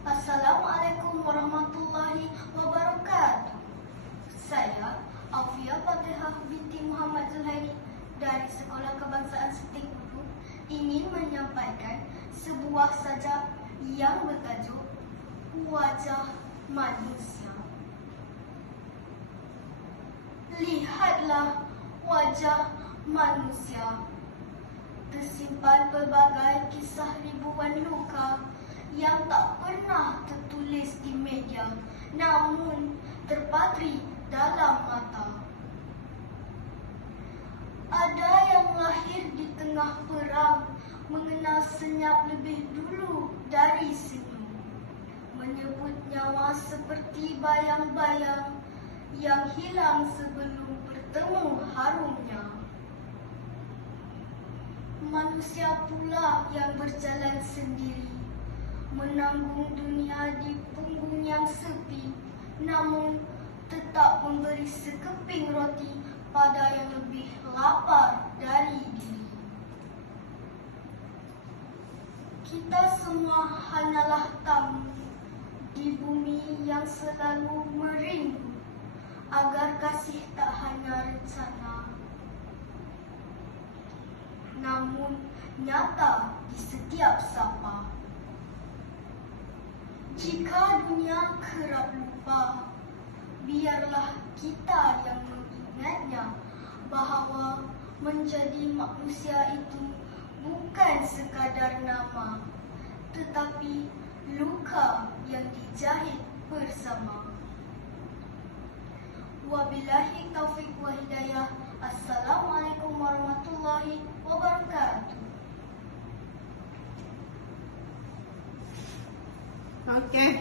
Assalamualaikum warahmatullahi wabarakatuh. Saya Alfia Fatihah binti Muhammad Zuhairi dari Sekolah Kebangsaan Setik Ulu ingin menyampaikan sebuah sajak yang bertajuk Wajah Manusia. Lihatlah wajah manusia. Tersimpan pelbagai kisah ribuan luka yang tak pernah tertulis di media namun terpatri dalam mata. Ada yang lahir di tengah perang mengenal senyap lebih dulu dari senyum. Menyebut nyawa seperti bayang-bayang yang hilang sebelum bertemu harumnya. Manusia pula yang berjalan sendiri menanggung dunia di punggung yang sepi namun tetap memberi sekeping roti pada yang lebih lapar dari diri. Kita semua hanyalah tamu di bumi yang selalu merindu agar kasih tak hanya rencana namun nyata di setiap sapa. Jika dunia kerap lupa, biarlah kita yang mengingatnya bahawa menjadi manusia itu bukan sekadar nama, tetapi luka yang dijahit bersama. Wabillahi taufiq wa hidayah. Assalamualaikum Okay.